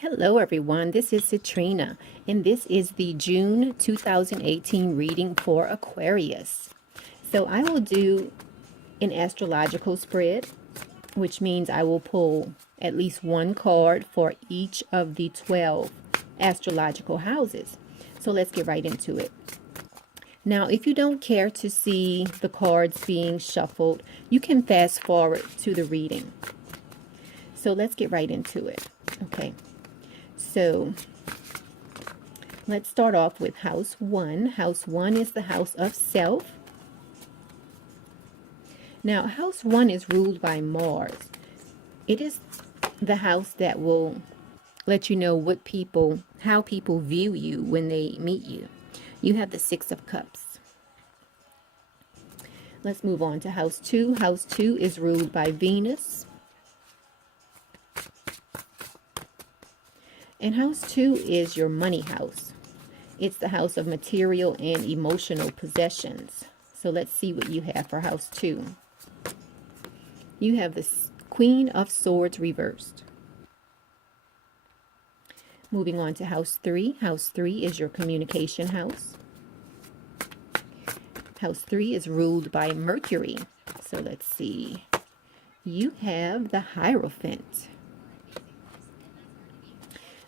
Hello everyone, this is Citrina, and this is the June 2018 reading for Aquarius. So I will do an astrological spread, which means I will pull at least one card for each of the 12 astrological houses. So let's get right into it. Now, if you don't care to see the cards being shuffled, you can fast forward to the reading. So let's get right into it. Okay. So let's start off with house 1. House 1 is the house of self. Now, house 1 is ruled by Mars. It is the house that will let you know how people view you when they meet you. You have the 6 of Cups. Let's move on to house 2. House 2 is ruled by Venus. And house 2 is your money house. It's the house of material and emotional possessions. So let's see what you have for house 2. You have the Queen of Swords reversed. Moving on to house 3. House 3 is your communication house. House 3 is ruled by Mercury. So let's see. You have the Hierophant.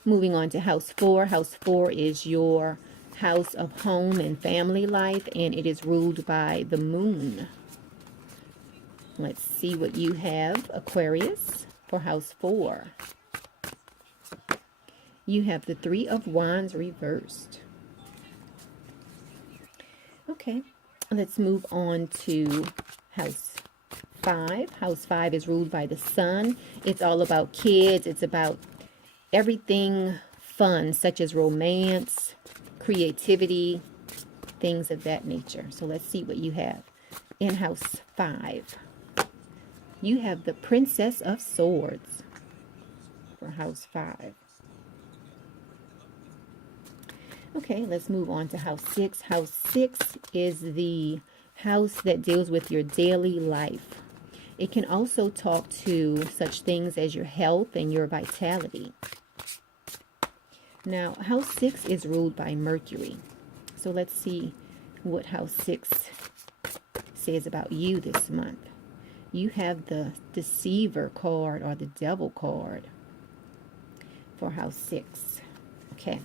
Moving on to house 4. House 4 is your house of home and family life, and it is ruled by the moon. Let's see what you have, Aquarius, for house 4. You have the 3 of Wands reversed. Okay, let's move on to house 5. House 5 is ruled by the sun. It's all about kids. It's about everything fun, such as romance, creativity, things of that nature. So let's see what you have in house 5. You have the Princess of Swords for house 5. Okay, let's move on to house 6. House 6 is the house that deals with your daily life. It can also talk to such things as your health and your vitality. Now, house 6 is ruled by Mercury. So let's see what house 6 says about you this month. You have the Deceiver card, or the Devil card, for house 6. Okay.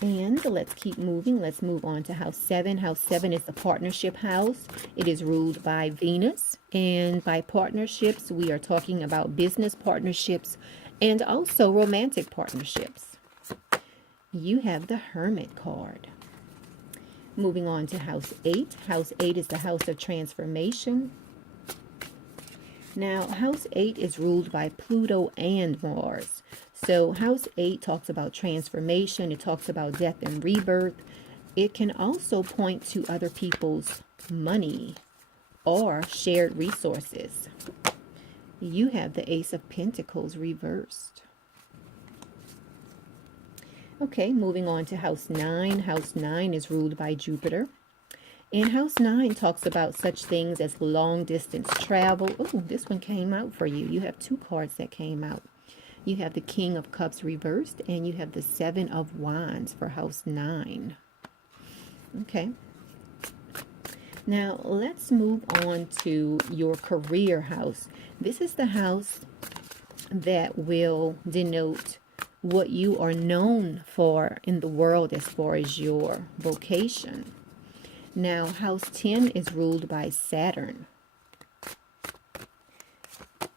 And let's keep moving. Let's move on to house 7. House 7 is the partnership house. It is ruled by Venus. And by partnerships, we are talking about business partnerships and also romantic partnerships. You have the Hermit card. Moving on to house 8. House 8 is the house of transformation. Now, house 8 is ruled by Pluto and Mars. So house 8 talks about transformation. It talks about death and rebirth. It can also point to other people's money or shared resources. You have the Ace of Pentacles reversed. Okay, moving on to house 9. House 9 is ruled by Jupiter. And house 9 talks about such things as long distance travel. Oh, this one came out for you. You have 2 cards that came out. You have the King of Cups reversed, and you have the 7 of Wands for house 9. Okay. Now, let's move on to your career house. This is the house that will denote what you are known for in the world as far as your vocation. Now, house 10 is ruled by Saturn.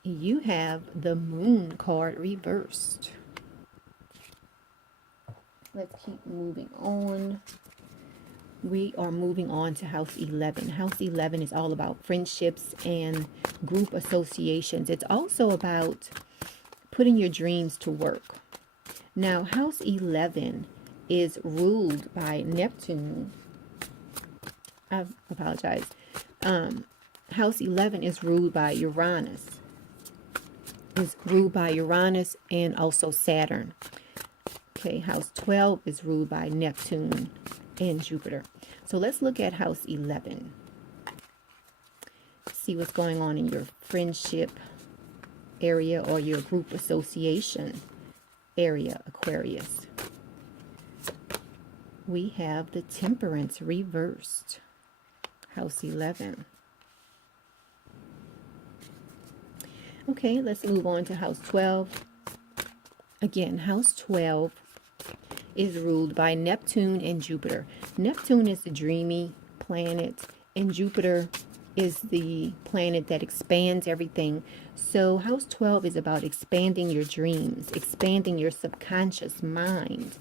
You have the Moon card reversed. Let's keep moving on. We are moving on to house 11. House 11 is all about friendships and group associations. It's also about putting your dreams to work. Now, house 11 is ruled by Neptune. I apologize. House 11 is ruled by Uranus. Is ruled by Uranus and also Saturn. Okay, house 12 is ruled by Neptune and Jupiter. So let's look at house 11. See what's going on in your friendship area or your group association area, Aquarius. We have the Temperance reversed, house 11. Okay, let's move on to house 12. Again, house 12 is ruled by Neptune and Jupiter. Neptune is the dreamy planet, and Jupiter is the planet that expands everything. So house 12 is about expanding your dreams, expanding your subconscious mind.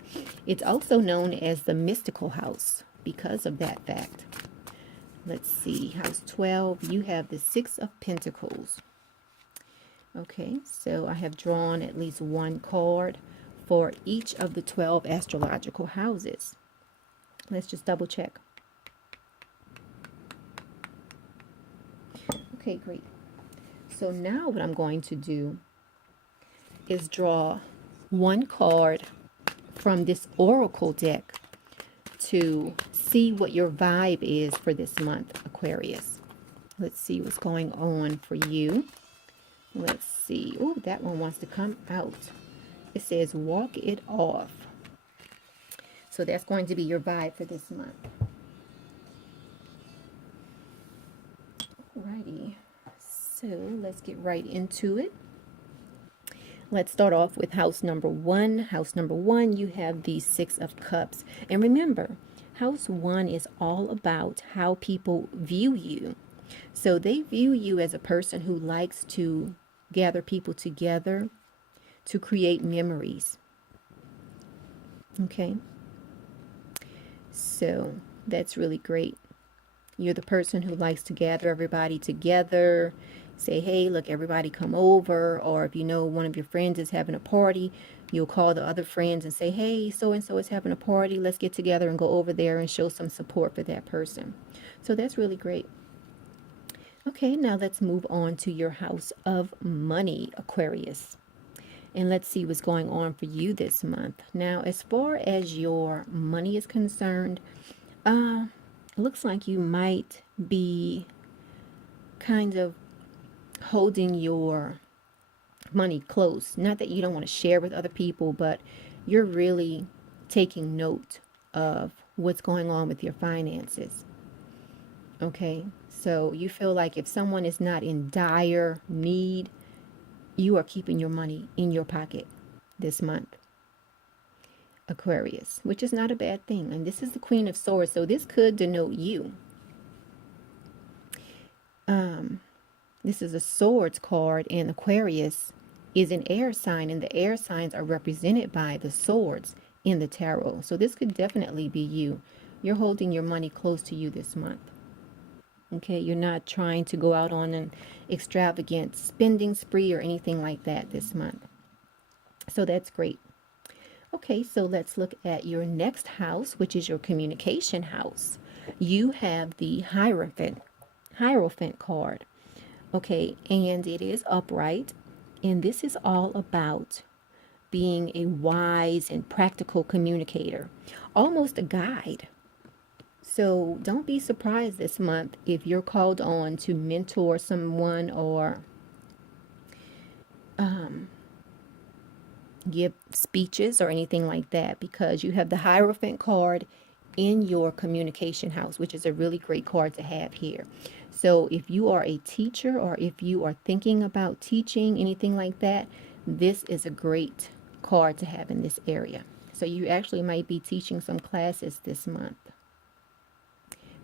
It's also known as the mystical house because of that fact. Let's see, house 12, you have the Six of Pentacles. Okay, so I have drawn at least one card for each of the 12 astrological houses. Let's just double check. Okay, great. So now what I'm going to do is draw one card from this oracle deck to see what your vibe is for this month, Aquarius. Let's see what's going on for you. Let's see. Oh, that one wants to come out. It says, walk it off. So that's going to be your vibe for this month. Alrighty. So let's get right into it. Let's start off with house number 1. House number 1, you have the Six of Cups. And remember, house 1 is all about how people view you. So they view you as a person who likes to gather people together to create memories. Okay, so that's really great. You're the person who likes to gather everybody together, say, hey, look, everybody come over. Or if you know one of your friends is having a party, you'll call the other friends and say, hey, so and so is having a party, let's get together and go over there and show some support for that person. So that's really great. Okay, now let's move on to your house of money, Aquarius. And let's see what's going on for you this month. Now, as far as your money is concerned, it looks like you might be kind of holding your money close. Not that you don't want to share with other people, but you're really taking note of what's going on with your finances. Okay, so you feel like if someone is not in dire need, you are keeping your money in your pocket this month, Aquarius, which is not a bad thing. And this is the Queen of Swords, so this could denote you. This is a Swords card, and Aquarius is an air sign, and the air signs are represented by the swords in the tarot. So this could definitely be you. You're holding your money close to you this month. Okay, you're not trying to go out on an extravagant spending spree or anything like that this month. So that's great. Okay, so let's look at your next house, which is your communication house. You have the Hierophant card. Okay, and it is upright. And this is all about being a wise and practical communicator, almost a guide. So don't be surprised this month if you're called on to mentor someone or give speeches or anything like that, because you have the Hierophant card in your communication house, which is a really great card to have here. So if you are a teacher or if you are thinking about teaching, anything like that, this is a great card to have in this area. So you actually might be teaching some classes this month,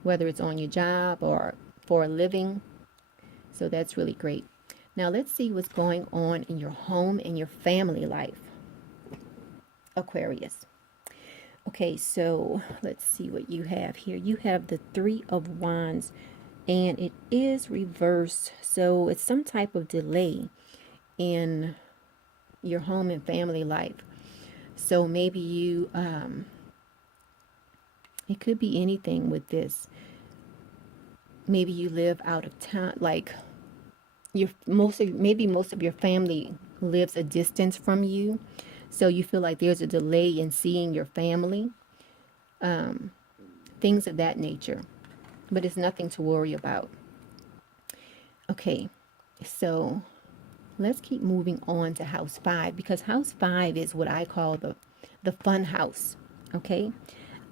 whether it's on your job or for a living. So that's really great. Now let's see what's going on in your home and your family life, Aquarius. Okay, so let's see what you have here. You have the Three of Wands, and it is reversed. So it's some type of delay in your home and family life. So maybe you, it could be anything with this. Maybe you live out of town, like maybe most of your family lives a distance from you. So you feel like there's a delay in seeing your family, things of that nature. But it's nothing to worry about. Okay, so let's keep moving on to house 5, because house 5 is what I call the fun house. Okay,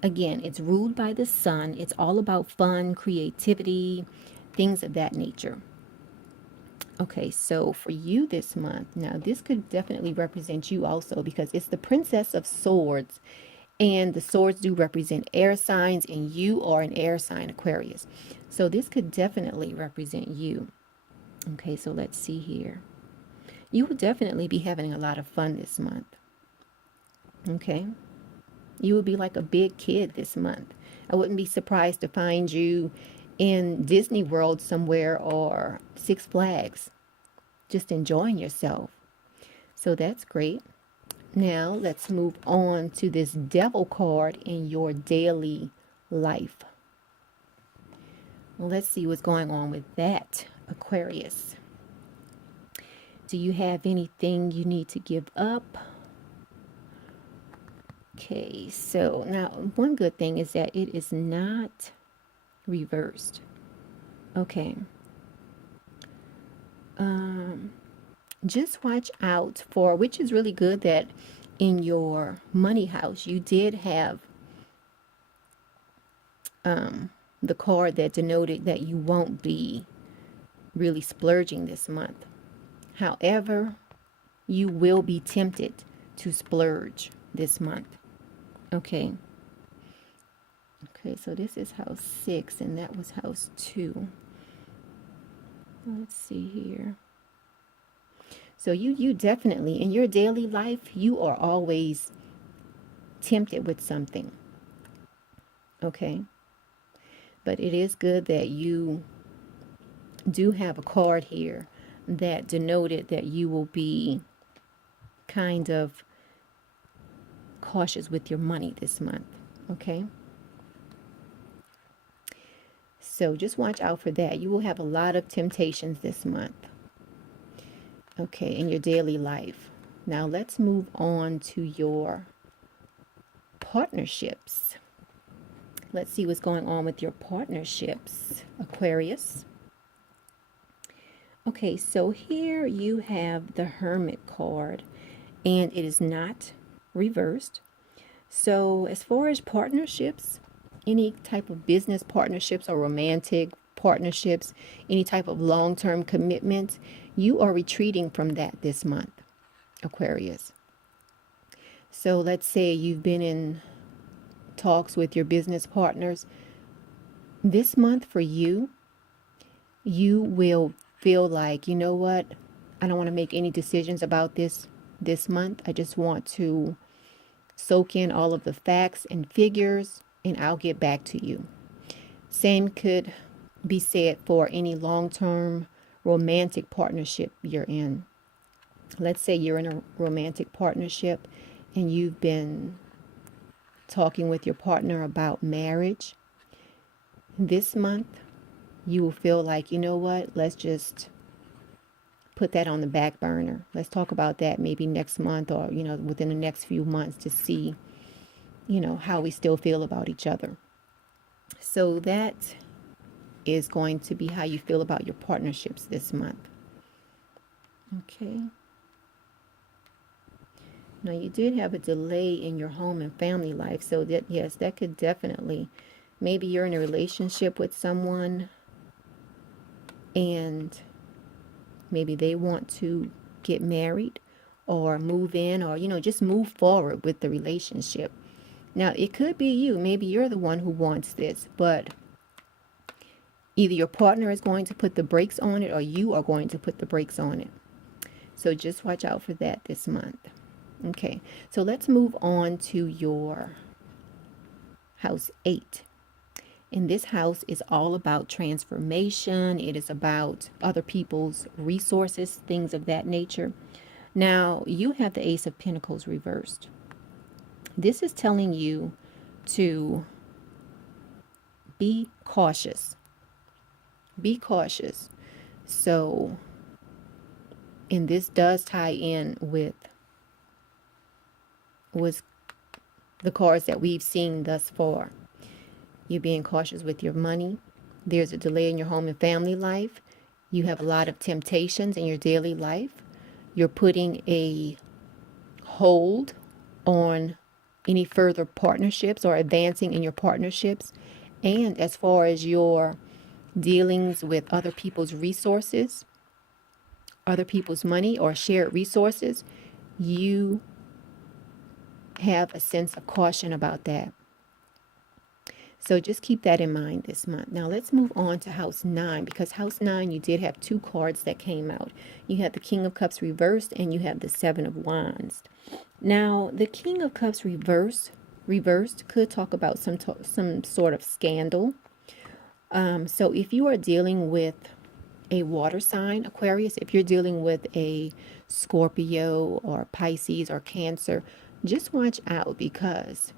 again, it's ruled by the sun. It's all about fun, creativity, things of that nature. Okay, so for you this month, now this could definitely represent you also, because it's the Princess of Swords, and the swords do represent air signs, and you are an air sign, Aquarius. So this could definitely represent you. Okay, so let's see here. You will definitely be having a lot of fun this month. Okay, you will be like a big kid this month. I wouldn't be surprised to find you in Disney World somewhere, or Six Flags, just enjoying yourself. So that's great. Now let's move on to this Devil card in your daily life. Well, let's see what's going on with that, Aquarius. Do you have anything you need to give up? Okay, so now one good thing is that it is not reversed. Okay. Just watch out for, which is really good, that in your money house you did have the card that denoted that you won't be really splurging this month. However, you will be tempted to splurge this month. Okay. Okay, so this is house 6 and that was house 2. Let's see here. So you definitely, in your daily life, you are always tempted with something. Okay. But it is good that you do have a card here that denoted that you will be kind of cautious with your money this month. Okay. So just watch out for that. You will have a lot of temptations this month. Okay, in your daily life. Now let's move on to your partnerships. Let's see what's going on with your partnerships, Aquarius. Okay, so here you have the Hermit card, and it is not reversed. So as far as partnerships, any type of business partnerships or romantic partnerships, any type of long-term commitments, you are retreating from that this month, Aquarius. So let's say you've been in talks with your business partners. This month for you, you will feel like, you know what, I don't want to make any decisions about this month. I just want to soak in all of the facts and figures, and I'll get back to you. Same could be said for any long-term romantic partnership you're in. Let's say you're in a romantic partnership and you've been talking with your partner about marriage. This month, you will feel like, you know what, let's just put that on the back burner. Let's talk about that maybe next month, or, within the next few months, to see, how we still feel about each other. So that is going to be how you feel about your partnerships this month. Okay. Now you did have a delay in your home and family life, so that, yes, that could definitely, maybe you're in a relationship with someone and maybe they want to get married or move in, or just move forward with the relationship. Now it could be you, maybe you're the one who wants this, but either your partner is going to put the brakes on it or you are going to put the brakes on it. So just watch out for that this month. Okay, so let's move on to your house 8. And this house is all about transformation. It is about other people's resources, things of that nature. Now, you have the Ace of Pentacles reversed. This is telling you to be cautious. Be cautious. So, and this does tie in with the cards that we've seen thus far. You're being cautious with your money. There's a delay in your home and family life. You have a lot of temptations in your daily life. You're putting a hold on any further partnerships or advancing in your partnerships. And as far as your dealings with other people's resources, other people's money or shared resources, you have a sense of caution about that. So just keep that in mind this month. Now let's move on to house 9, because house 9, you did have 2 cards that came out. You have the King of Cups reversed and you have the 7 of Wands. Now the King of Cups reversed could talk about some sort of scandal. So if you are dealing with a water sign, Aquarius, if you're dealing with a Scorpio or Pisces or Cancer, just watch out, because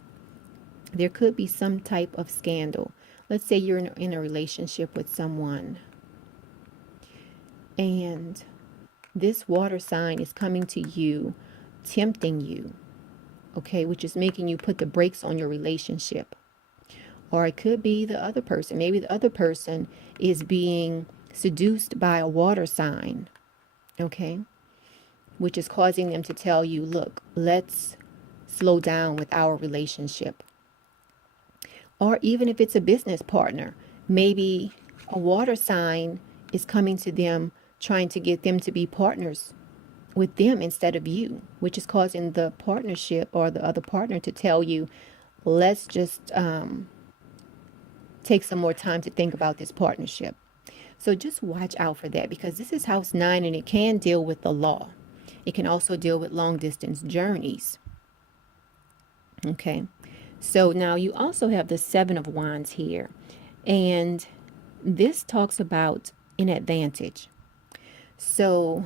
there could be some type of scandal. Let's say you're in a relationship with someone and this water sign is coming to you, tempting you, okay, which is making you put the brakes on your relationship. Or it could be the other person. Maybe the other person is being seduced by a water sign, okay, which is causing them to tell you, look, let's slow down with our relationship. Or even if it's a business partner, maybe a water sign is coming to them, trying to get them to be partners with them instead of you, which is causing the partnership or the other partner to tell you, let's just take some more time to think about this partnership. So just watch out for that, because this is house 9 and it can deal with the law. It can also deal with long distance journeys. Okay. So now you also have the 7 of Wands here. And this talks about an advantage. So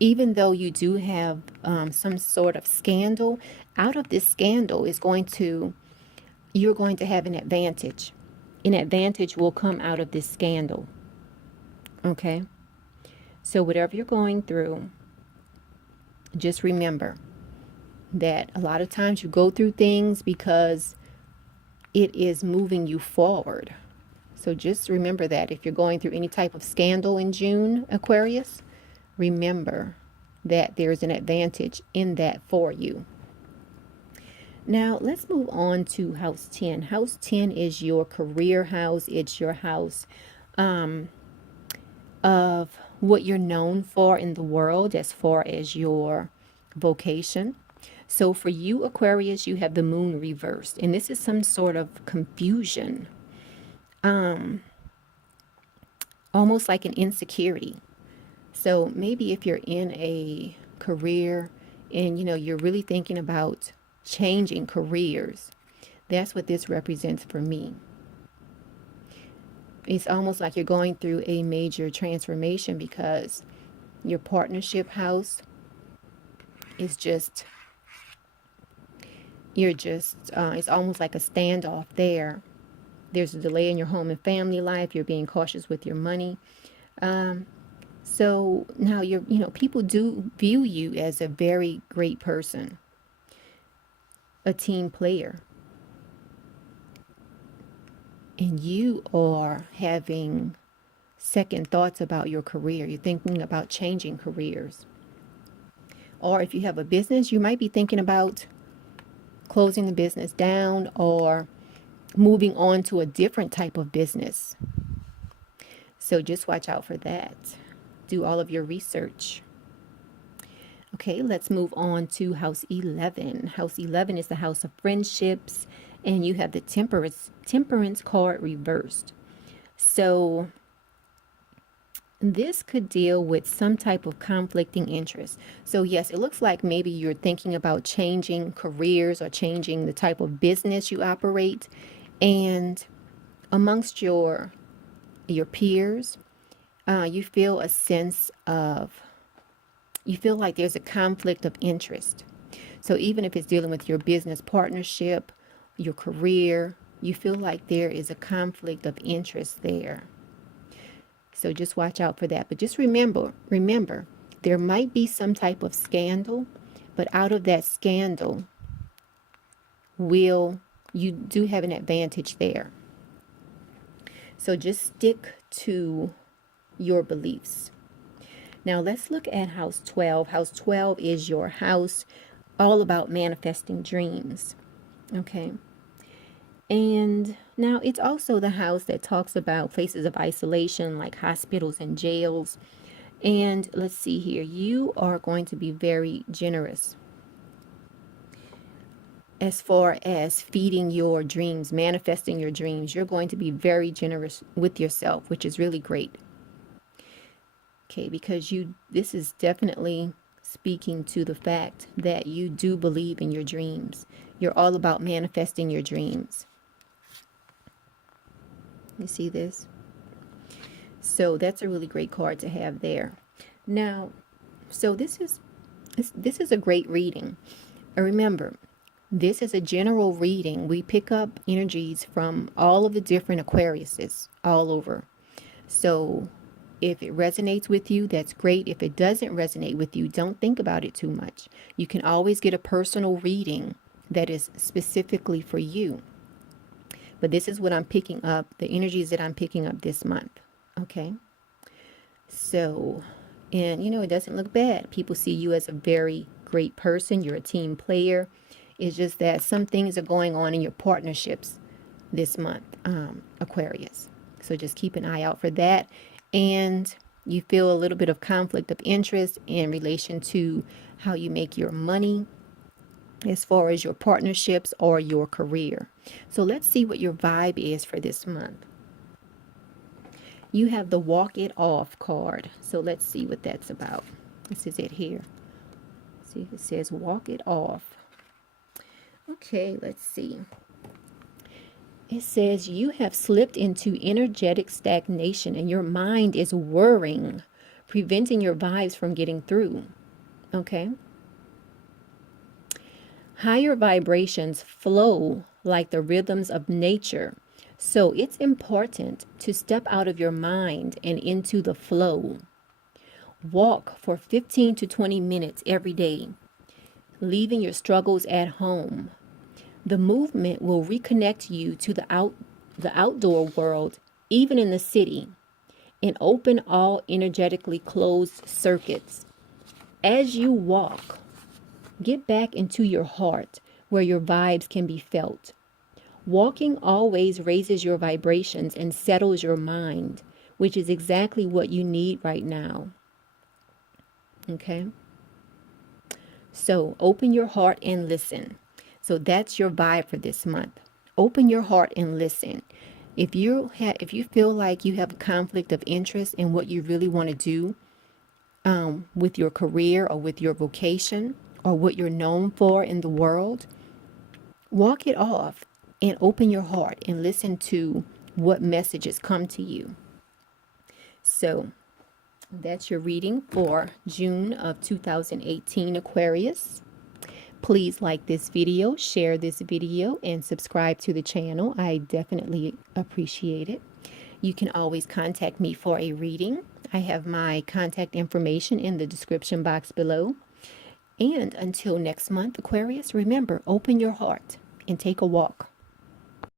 even though you do have some sort of scandal, out of this scandal you're going to have an advantage. An advantage will come out of this scandal. Okay? So whatever you're going through, just remember that a lot of times you go through things because it is moving you forward. So just remember that if you're going through any type of scandal in June, Aquarius, remember that there's an advantage in that for you. Now let's move on to house 10. House 10 is your career house. It's your house of what you're known for in the world as far as your vocation. So for you, Aquarius, you have the moon reversed, and this is some sort of confusion, almost like an insecurity. So maybe if you're in a career and you're really thinking about changing careers, that's what this represents for me. It's almost like you're going through a major transformation, because your partnership house is it's almost like a standoff there. There's a delay in your home and family life. You're being cautious with your money. So now people do view you as a very great person, a team player. And you are having second thoughts about your career. You're thinking about changing careers. Or if you have a business, you might be thinking about closing the business down or moving on to a different type of business. So just watch out for that. Do all of your research. Okay, let's move on to house 11. House 11 is the house of friendships, and you have the temperance card reversed. So this could deal with some type of conflicting interest. So yes, it looks like maybe you're thinking about changing careers or changing the type of business you operate. And amongst your peers, you feel like there's a conflict of interest. So even if it's dealing with your business partnership, your career, you feel like there is a conflict of interest there. So just watch out for that. But just remember, there might be some type of scandal, but out of that scandal, you do have an advantage there. So just stick to your beliefs. Now let's look at house 12. House 12 is your house all about manifesting dreams. Okay. And now it's also the house that talks about places of isolation like hospitals and jails. And let's see here. You are going to be very generous as far as feeding your dreams, manifesting your dreams. You're going to be very generous with yourself, which is really great. Okay, because this is definitely speaking to the fact that you do believe in your dreams. You're all about manifesting your dreams. You see this? So that's a really great card to have there. Now, so this is a great reading. Remember, this is a general reading. We pick up energies from all of the different Aquariuses all over. So if it resonates with you, that's great. If it doesn't resonate with you, don't think about it too much. You can always get a personal reading that is specifically for you. But this is what I'm picking up, the energies that I'm picking up this month. Okay. So, and you know, it doesn't look bad. People see you as a very great person. You're a team player. It's just that some things are going on in your partnerships this month, Aquarius. So just keep an eye out for that. And you feel a little bit of conflict of interest in relation to how you make your money as far as your partnerships or your career. So let's see what your vibe is for this month. You have the Walk It Off card. So let's see what that's about. This is it here. See if it says Walk It Off. Okay, let's see. It says you have slipped into energetic stagnation and your mind is worrying, preventing your vibes from getting through. Okay. Higher vibrations flow like the rhythms of nature. So it's important to step out of your mind and into the flow. Walk for 15 to 20 minutes every day, leaving your struggles at home. The movement will reconnect you to the outdoor world, even in the city, and open all energetically closed circuits. As you walk, get back into your heart where your vibes can be felt. Walking always raises your vibrations and settles your mind, which is exactly what you need right now. Okay? So open your heart and listen. So that's your vibe for this month. Open your heart and listen. If you feel like you have a conflict of interest in what you really want to do with your career or with your vocation or what you're known for in the world, walk it off and open your heart and listen to what messages come to you. So that's your reading for June of 2018, Aquarius. Please like this video, share this video, and subscribe to the channel. I definitely appreciate it. You can always contact me for a reading. I have my contact information in the description box below. And until next month, Aquarius, remember, open your heart and take a walk.